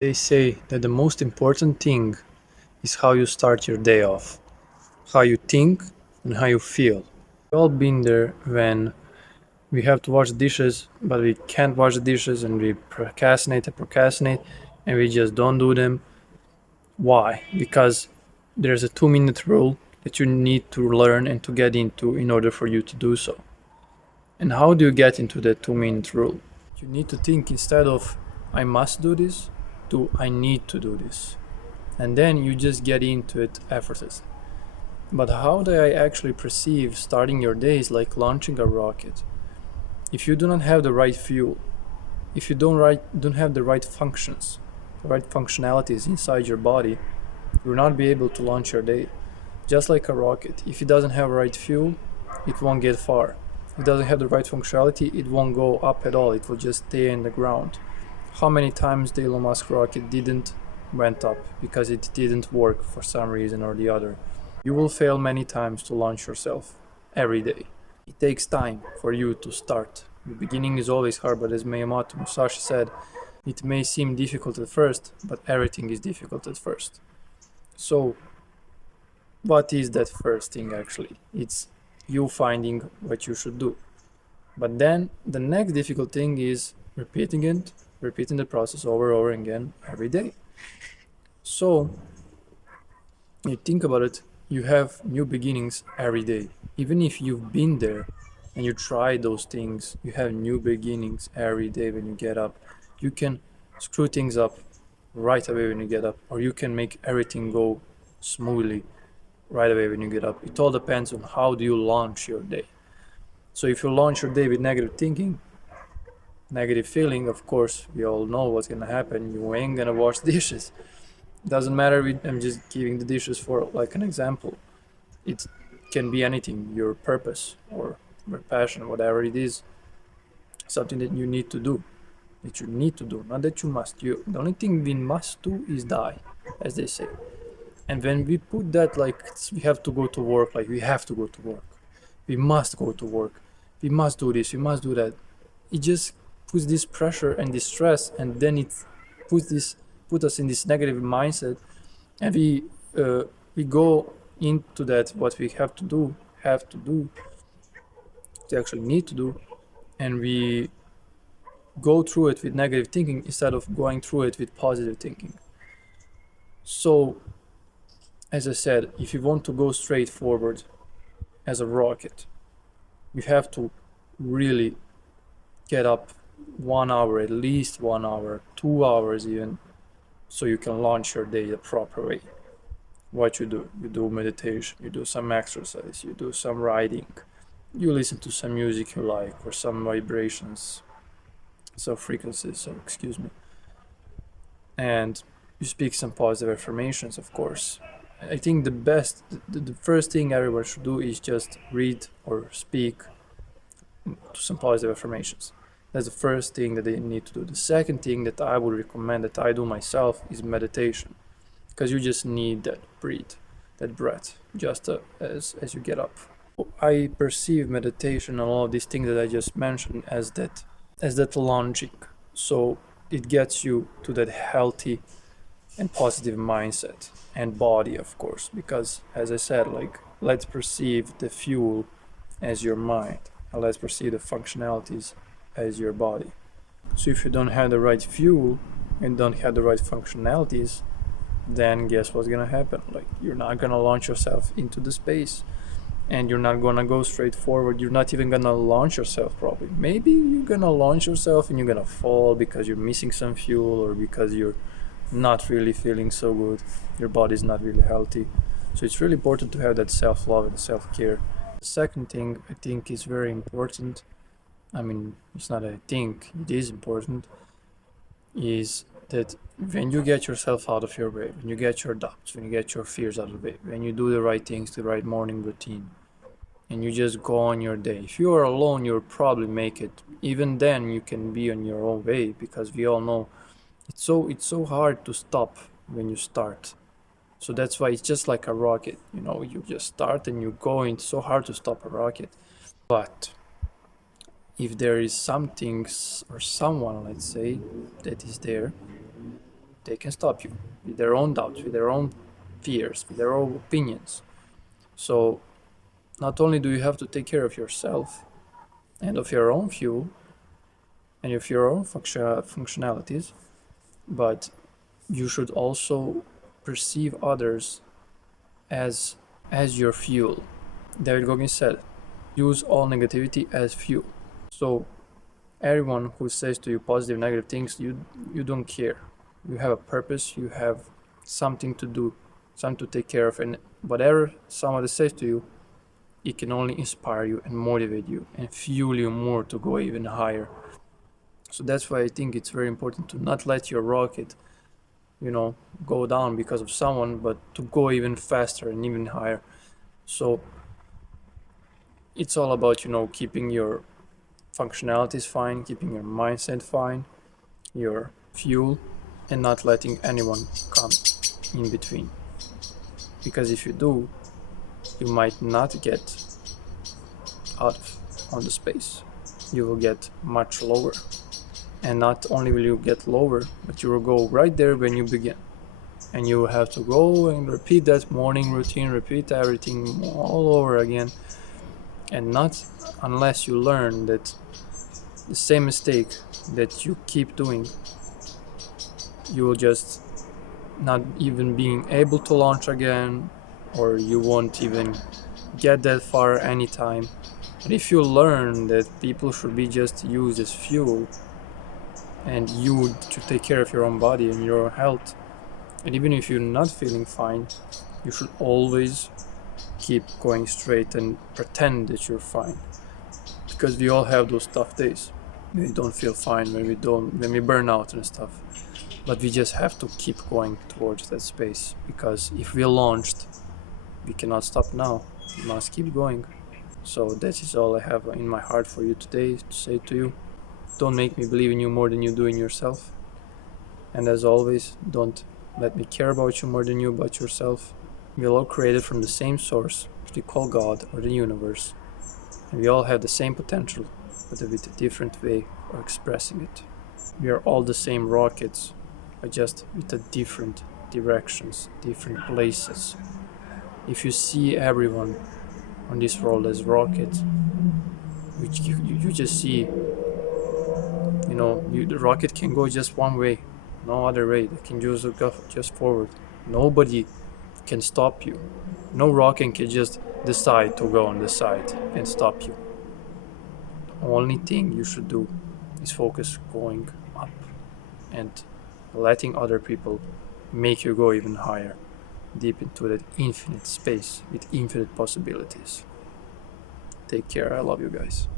They say that the most important thing is how you start your day off, how you think and how you feel. We've all been there when we have to wash the dishes, but we can't wash the dishes and we procrastinate, and we just don't do them. Why? Because there's a 2 minute rule that you need to learn and to get into in order for you to do so. And how do you get into that 2 minute rule? You need to think instead of I must do this to I need to do this. And then you just get into it effortlessly. But how do I actually perceive starting your day is like launching a rocket? If you do not have the right fuel, if you don't have the right functions, the right functionalities inside your body, you will not be able to launch your day. Just like a rocket, if it doesn't have right fuel, it won't get far. If it doesn't have the right functionality, it won't go up at all. It will just stay in the ground. How many times the Elon Musk rocket didn't went up because it didn't work for some reason or the other? You will fail many times to launch yourself every day. It takes time for you to start. The beginning is always hard, but as Miyamoto Musashi said, it may seem difficult at first, but everything is difficult at first. So, what is that first thing actually? It's you finding what you should do. But then the next difficult thing is repeating it, repeating the process over and over again every day. So, you think about it, you have new beginnings every day. Even if you've been there and you try those things, you have new beginnings every day when you get up. You can screw things up right away when you get up, or you can make everything go smoothly right away when you get up. It all depends on how do you launch your day. So if you launch your day with negative thinking, negative feeling, of course, we all know what's gonna happen. You ain't gonna wash dishes. Doesn't matter. I'm just giving the dishes for like an example. It can be anything, your purpose or your passion, whatever it is, something that you need to do, not that you must. The only thing we must do is die, as they say. And when we put that like we have to go to work, like we have to go to work, we must go to work, we must do this, we must do that. It just puts this pressure and this stress, and then it put us in this negative mindset, and we go into that what we have to do, to actually need to do, and we go through it with negative thinking instead of going through it with positive thinking. So, as I said, if you want to go straight forward as a rocket, you have to really get up 1 hour, at least 1 hour, 2 hours even, so you can launch your day the proper way. What you do meditation, you do some exercise, you do some writing, you listen to some music you like or some vibrations, some frequencies, so excuse me, and you speak some positive affirmations, of course. I think the first thing everyone should do is just read or speak to some positive affirmations. That's the first thing that they need to do. The second thing that I would recommend that I do myself is meditation, because you just need that breath, just as you get up. I perceive meditation and all of these things that I just mentioned as that launching. So it gets you to that healthy and positive mindset and body, of course, because as I said, like let's perceive the fuel as your mind, and let's perceive the functionalities as your body. So if you don't have the right fuel and don't have the right functionalities, then guess what's gonna happen? Like you're not gonna launch yourself into the space, and you're not gonna go straight forward. You're not even gonna launch yourself probably. Maybe you're gonna launch yourself and you're gonna fall because you're missing some fuel or because you're not really feeling so good. Your body's not really healthy. So it's really important to have that self-love and self-care. The second thing I think is very important, I mean, it's not I think, it is important, is that when you get yourself out of your way, when you get your doubts, when you get your fears out of the way, when you do the right things, the right morning routine, and you just go on your day. If you are alone, you'll probably make it. Even then, you can be on your own way, because we all know it's so hard to stop when you start. So that's why it's just like a rocket. You just start and you go. And it's so hard to stop a rocket. But if there is something or someone, let's say, that is there, they can stop you with their own doubts, with their own fears, with their own opinions. So not only do you have to take care of yourself and of your own fuel and of your own functionalities, but you should also perceive others as your fuel. David Goggins said, use all negativity as fuel. So everyone who says to you positive, negative things, you don't care. You have a purpose, you have something to do, something to take care of, and whatever somebody says to you, it can only inspire you and motivate you and fuel you more to go even higher. So that's why I think it's very important to not let your rocket, go down because of someone, but to go even faster and even higher. So it's all about, keeping your functionalities fine, keeping your mindset fine, your fuel, and not letting anyone come in between. Because if you do, you might not get out on the space. You will get much lower. And not only will you get lower, but you will go right there when you begin. And you will have to go and repeat that morning routine, repeat everything all over again. And not unless you learn that the same mistake that you keep doing, you will just not even being able to launch again, or you won't even get that far anytime. And if you learn that people should be just used as fuel, and you to take care of your own body and your health, and even if you're not feeling fine, you should always keep going straight and pretend that you're fine, because we all have those tough days when we don't feel fine, when we burn out and stuff. But we just have to keep going towards that space, because if we launched, we cannot stop now. We must keep going. So that is all I have in my heart for you today to say to you. Don't make me believe in you more than you do in yourself. And as always, don't let me care about you more than you about yourself. We are all created from the same source, which we call God or the universe. And we all have the same potential, but with a different way of expressing it. We are all the same rockets, but just with a different directions, different places. If you see everyone on this world as rockets, you just see, the rocket can go just one way, no other way. They can just go just forward. Nobody can stop you. No rocket can just decide to go on the side and stop you. The only thing you should do is focus going up and letting other people make you go even higher, deep into that infinite space with infinite possibilities. Take care. I love you guys.